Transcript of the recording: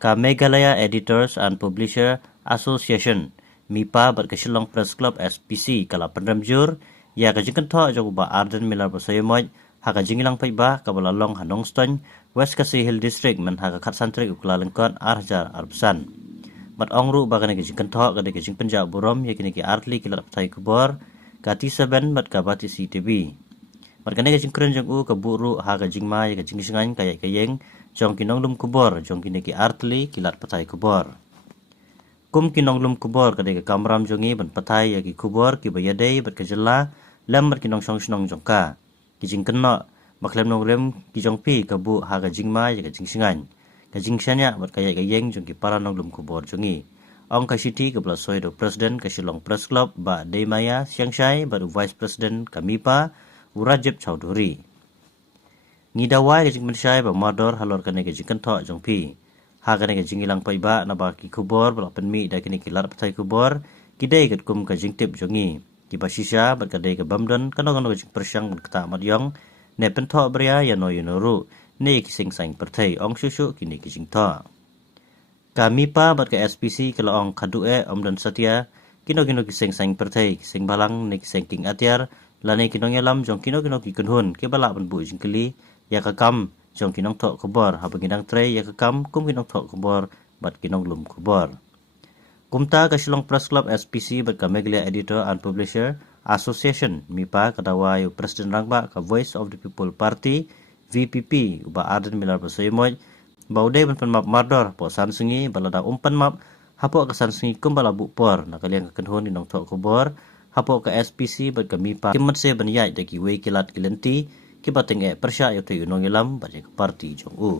ka Meghalaya Editors and Publisher Association MIPA bat ka Shillong Press Club SPC kala penramjur ya ka jingkan tho jong ba Arden Miller Basoymoy ha ka jingilang pai ba ka balalong Hanongstone West Kasih Hill District man ha ka Khatsantri ukla lengkot Arjar Arbsan mat ongru ba ka ne jingkan tho ka de jing Punjab Burom ya kini ki Artli kilat Patai Kubor ka T7 bat ka Bati CTV mat ka ne jing kren jong u ka buru ha ka jingma ya ka jing singan ka yeng jong kinong lum kubor jong kini ki Artli kilat Patai Kubor kum kinong lum kubor ka de kamram jongi ban pathai ya ki kubor ki bayadei bat ka jella lam bat kinong song snong jongka ki jing kenno maklem nong lem ki jong pi ka bu ha ka jingma ya ka jing singan ka jing syanya bat ka yeng jong ki para nong lum kubor jongi ong ka city ka bla soi do president ka Shillong Press Club ba Deimaya Siangshai ba do vice president ka MIPA Urajib Chowdhury ngidawai ka jing mensyai ba mador halor ka ne ka jing tho jong pi ha ka ne ka jing ilang pai ba na ba ki kubor bla penmi da kini kilar Patai Kubor kidai kat kum ka jing tip jongi ki basisha bat ka dei ka bamdon kano kano jing persyang kata madyong ne pen tho bria ya no yunuru ne ki sing sang perthai ong susu kini ki jing tho kami pa bat ka SPC kala ong khadue omdan satya kino ki sing sang perthai ki sing balang ne ki sing king atyar lane kinong yalam jong kino ki kunhun ke bala ban bu jing keli ya ka kam jong kinong tho kubor ha bangidang tray ya ka kam kum kinong tho kubor bat kinong lum kubor kumta ka Shillong Press Club SPC bat ka Meghalaya Editor and Publisher Association MIPA kadawa yu President Rangba ka Voice of the People Party VPP uba Arden Miller Basoymoy baude ban map mardor po sansungi balada umpan map hapo ka sansungi kumbala bupor nakaliang ka kanhon ninong tho kubor hapo ka SPC bat ka MIPA kimat se baniyai daki wei kilat kilenti ki bateng persya yu te unong ilam bat ka party jong u